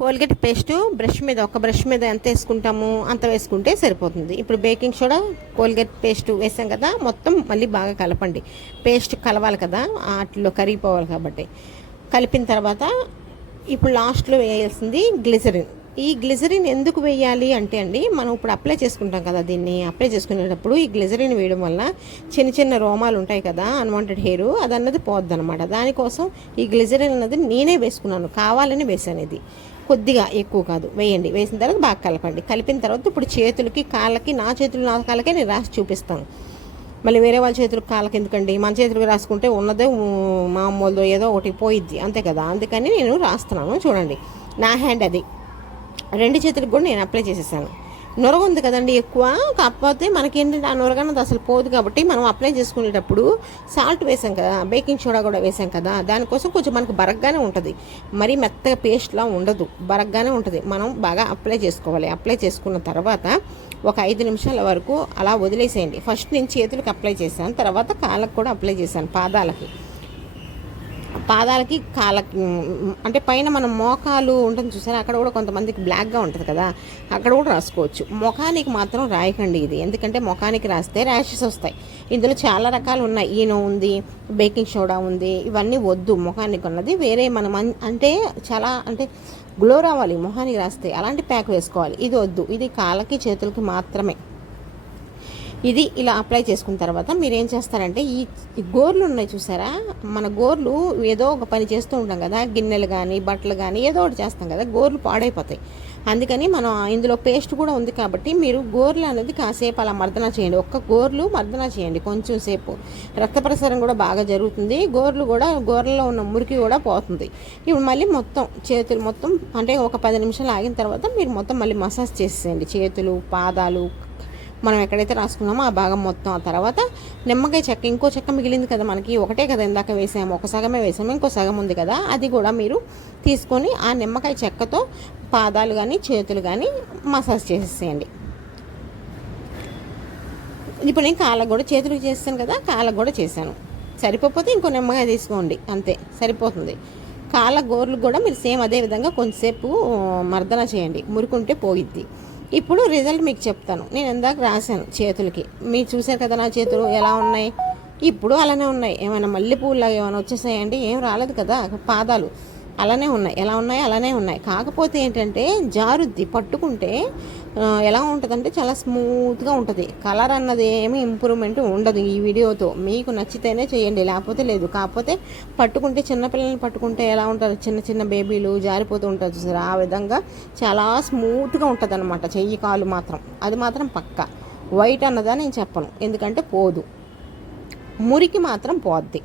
Colgate paste brush మీద ఒక brush మీద ఎంత వేసుకుంటాము అంత వేసుకుంటే సరిపోతుంది. ఇప్పుడు బేకింగ్ సోడా కోల్గేట్ పేస్ట్ వేసాం కదా మొత్తం మళ్ళీ బాగా కలపండి. పేస్ట్ కలవాలి కదా వాటిలో కరిగిపోవాలి కాబట్టి. కలిపిన తర్వాత ఇప్పుడు లాస్ట్లో వేయాల్సింది గ్లిజరిన్. ఈ గ్లిజరిన్ ఎందుకు వేయాలి అంటే అండి మనం ఇప్పుడు అప్లై చేసుకుంటాం కదా దీన్ని అప్లై చేసుకునేటప్పుడు ఈ గ్లిజరిన్ వేయడం వల్ల చిన్న చిన్న రోమాలు ఉంటాయి కదా అన్వాంటెడ్ హెయిర్ అది అన్నది పోద్ది అనమాట దానికోసం ఈ గ్లిజరిన్ అన్నది నేనే వేసుకున్నాను కావాలని వేసాను ఇది. కొద్దిగా ఎక్కువ కాదు. వేయండి. వేసిన తర్వాత బాగా కలపండి. కలిపిన తర్వాత ఇప్పుడు చేతులకి కాళ్ళకి నా చేతులు నా కాళ్ళకే నేను రాసి చూపిస్తాను. మళ్ళీ వేరే వాళ్ళ చేతులకు కాళ్ళకి ఎందుకండి? మన చేతులకు రాసుకుంటే ఉన్నదే మామూలుదో ఏదో ఒకటి పోయిద్ది. అంతే కదా? అందుకని నేను రాస్తున్నాను. చూడండి. నా హ్యాండ్ అది. రెండు చేతులకు కూడా నేను అప్లై చేసేసాను. నొరగ ఉంది కదండి ఎక్కువ. కాకపోతే మనకేంటంటే ఆ నొరగన్నది అసలు పోదు కాబట్టి మనం అప్లై చేసుకునేటప్పుడు సాల్ట్ వేసాం కదా బేకింగ్ సోడా కూడా వేసాం కదా దానికోసం కొంచెం మనకు బరగ్గానే ఉంటుంది. మరీ మెత్తగా పేస్ట్లా ఉండదు బరగ్గానే ఉంటుంది. మనం బాగా అప్లై చేసుకోవాలి. అప్లై చేసుకున్న తర్వాత ఒక ఐదు నిమిషాల వరకు అలా వదిలేసేయండి. ఫస్ట్ నేను చేతులకు అప్లై చేశాను తర్వాత కాళ్ళకు కూడా అప్లై చేశాను పాదాలకి. పాదాలకి కాళ్ళకి అంటే పైన మనం మోకాలు ఉంటుంది చూసారా? అక్కడ కూడా కొంతమందికి బ్లాక్గా ఉంటుంది కదా? అక్కడ కూడా రాసుకోవచ్చు. ముఖానికి మాత్రం రాయకండి ఇది. ఎందుకంటే ముఖానికి రాస్తే ర్యాషెస్ వస్తాయి. ఇందులో చాలా రకాలు ఉన్నాయి. ఈనో ఉంది బేకింగ్ సోడా ఉంది. ఇవన్నీ వద్దు. ముఖానికి ఉన్నది వేరే మనం అంటే చాలా అంటే గ్లో రావాలి. ముఖానికి రాస్తే అలాంటి ప్యాక్ వేసుకోవాలి. ఇది వద్దు. ఇది కాళ్ళకి చేతులకి మాత్రమే. ఇది ఇలా అప్లై చేసుకున్న తర్వాత మీరు ఏం చేస్తారంటే ఈ గోర్లు ఉన్నాయి చూసారా? మన గోర్లు ఏదో ఒక పని చేస్తూ ఉంటాం కదా గిన్నెలు కానీ బట్టలు కానీ ఏదో ఒకటి చేస్తాం కదా గోర్లు పాడైపోతాయి. అందుకని మనం ఇందులో పేస్ట్ కూడా ఉంది కాబట్టి మీరు గోర్లు అనేది కాసేపు అలా మర్దన చేయండి. ఒక్క గోర్లు మర్దన చేయండి కొంచెం సేపు. రక్త ప్రసారం కూడా బాగా జరుగుతుంది. గోర్లు కూడా గోర్లలో ఉన్న మురికి కూడా పోతుంది. ఇప్పుడు మళ్ళీ మొత్తం చేతులు మొత్తం అంటే ఒక పది నిమిషాలు ఆగిన తర్వాత మీరు మొత్తం మళ్ళీ మసాజ్ చేసేయండి. చేతులు పాదాలు మనం ఎక్కడైతే రాసుకున్నామో ఆ భాగం మొత్తం. ఆ తర్వాత నిమ్మకాయ చెక్క ఇంకో చెక్క మిగిలింది కదా మనకి ఒకటే కదా ఇందాక వేసాము. ఒక సగమే వేసాము ఇంకో సగం ఉంది కదా. అది కూడా మీరు తీసుకొని ఆ నిమ్మకాయ చెక్కతో పాదాలు కానీ చేతులు కానీ మసాజ్ చేసేసేయండి. ఇప్పుడు నేను కాళ్ళకు కూడా చేతులకు చేస్తాను కదా కాళ్ళకు కూడా చేశాను. సరిపోతే ఇంకో నిమ్మకాయ తీసుకోండి అంతే సరిపోతుంది. కాళ్ళ గోర్లు కూడా మీరు సేమ్ అదే విధంగా కొంతసేపు మర్దన చేయండి. మురుకుంటే పోయిద్ది. ఇప్పుడు రిజల్ట్ మీకు చెప్తాను. నేను ఇందాక రాశాను చేతులకి. మీరు చూశారు కదా నా చేతులు ఎలా ఉన్నాయి? ఇప్పుడు అలానే ఉన్నాయి. ఏమైనా మల్లెపూలాగా ఏమైనా వచ్చేసాయండి ఏం రాలేదు కదా పాదాలు. అలానే ఉన్నాయి. ఎలా ఉన్నాయి? అలానే ఉన్నాయి. కాకపోతే ఏంటంటే జారుద్ది పట్టుకుంటే ఎలా ఉంటుందంటే చాలా స్మూత్గా ఉంటుంది. కలర్ అన్నది ఏమీ ఇంప్రూవ్మెంట్ ఉండదు ఈ వీడియోతో. మీకు నచ్చితేనే చేయండి లేకపోతే లేదు. కాకపోతే పట్టుకుంటే చిన్నపిల్లల్ని పట్టుకుంటే ఎలా ఉంటారు? చిన్న చిన్న బేబీలు జారిపోతూ ఉంటారు చూసారు? ఆ విధంగా చాలా స్మూత్గా ఉంటుంది అనమాట చెయ్యి కాలు మాత్రం. అది మాత్రం పక్క. వైట్ అన్నదా నేను చెప్పను. ఎందుకంటే పోదు. మురికి మాత్రం పోద్ది.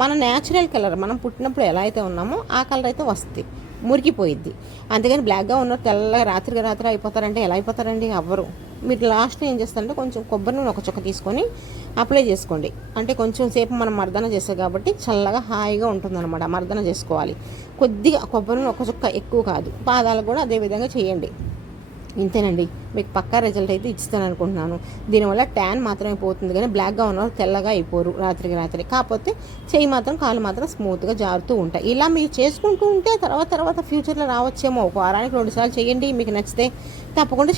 మన న్యాచురల్ కలర్ మనం పుట్టినప్పుడు ఎలా అయితే ఉన్నామో ఆ కలర్ అయితే వస్తుంది మురికిపోయిద్ది. అందుకని బ్లాక్గా ఉన్న తెల్లగా రాత్రికి రాత్రి అయిపోతారంటే ఎలా అయిపోతారండి? అవ్వరు మీరు లాస్ట్ ఏం చేస్తారంటే కొంచెం కొబ్బరి నూనె ఒక చుక్క తీసుకొని అప్లై చేసుకోండి. అంటే కొంచెం సేపు మనం మర్దన చేస్తాం కాబట్టి చల్లగా హాయిగా ఉంటుందన్నమాట మర్దన చేసుకోవాలి. కొద్దిగా కొబ్బరి నూనె ఒక చుక్క ఎక్కువ కాదు. పాదాలు కూడా అదే విధంగా చేయండి. ఇంతేనండి. మీకు పక్కా రిజల్ట్ అయితే ఇస్తాను అనుకుంటున్నాను. దీనివల్ల ట్యాన్ మాత్రమే పోతుంది కానీ బ్లాక్గా ఉన్నవారు తెల్లగా అయిపోరు రాత్రికి రాత్రి. కాకపోతే చెయ్యి మాత్రం కాళ్ళు మాత్రం స్మూత్గా జారుతూ ఉంటాయి. ఇలా మీరు చేసుకుంటూ ఉంటే తర్వాత తర్వాత ఫ్యూచర్లో రావచ్చేమో. ఒక వారానికి రెండుసార్లు చేయండి మీకు నచ్చితే తప్పకుండా